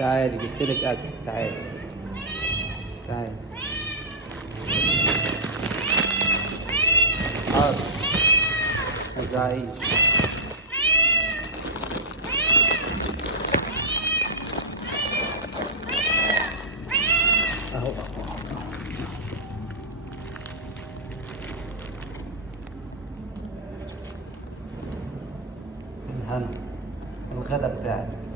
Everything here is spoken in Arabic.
تعالي جبت لك اكل، تعالي تعالي. حاضر، ما تزعقيش. اهو الهنا، الغدا بتاعك.